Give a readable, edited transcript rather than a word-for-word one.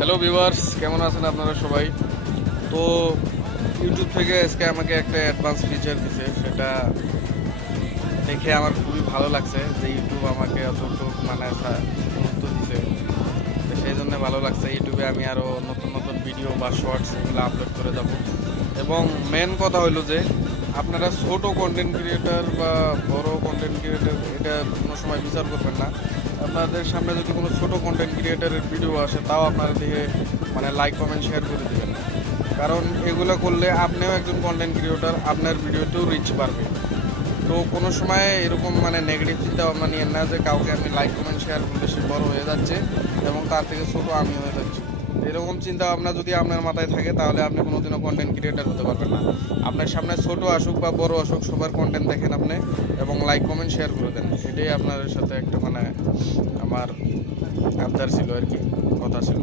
Hello viewers, কেমন আছেন আপনারা সবাই? তো ইউটিউব থেকে আজকে আমাকে একটা অ্যাডভান্স ফিচার দিছে, সেটা দেখে আমার খুবই ভালো লাগছে যে ইউটিউব আমাকে এতটুকু মানে গুরুত্ব দিছে। তো সেই জন্য ভালো লাগছে। ইউটিউবে আমি আরও নতুন নতুন ভিডিও বা শর্টস এগুলো আপলোড করে যাব। এবং মেন কথা হলো যে আপনারা ছোট কন্টেন্ট ক্রিয়েটার বা বড় কন্টেন্ট ক্রিয়েটার এটা কোনো সময় বিচার করবেন না। আপনাদের সামনে যদি কোনো ছোট কন্টেন্ট ক্রিয়েটারের ভিডিও আসে, তাও আপনারা দেখে মানে লাইক কমেন্ট শেয়ার করে দেবেন। কারণ এগুলো করলে আপনিও একজন কন্টেন্ট ক্রিয়েটার, আপনার ভিডিওতেও রিচ বাড়বে। তো কোনো সময় এরকম মানে নেগেটিভ চিন্তা ভাবনা নিয়েন না যে কাউকে আমি লাইক কমেন্ট শেয়ার করলে সে বড় হয়ে যাচ্ছে এবং তার থেকে ছোট আমি হয়ে যাচ্ছি। এরকম চিন্তা ভাবনা যদি আপনার মাথায় থাকে, তাহলে আপনি কোনোদিনও কন্টেন্ট ক্রিয়েটার হতে পারবেন না। আপনার সামনে ছোট আসুক বা বড় আসুক, সবার কন্টেন্ট দেখেন আপনি এবং লাইক কমেন্ট শেয়ার করে দেন। এটাই আপনার সাথে একটা মানে আমার আবদার ছিল আর কি, কথা ছিল।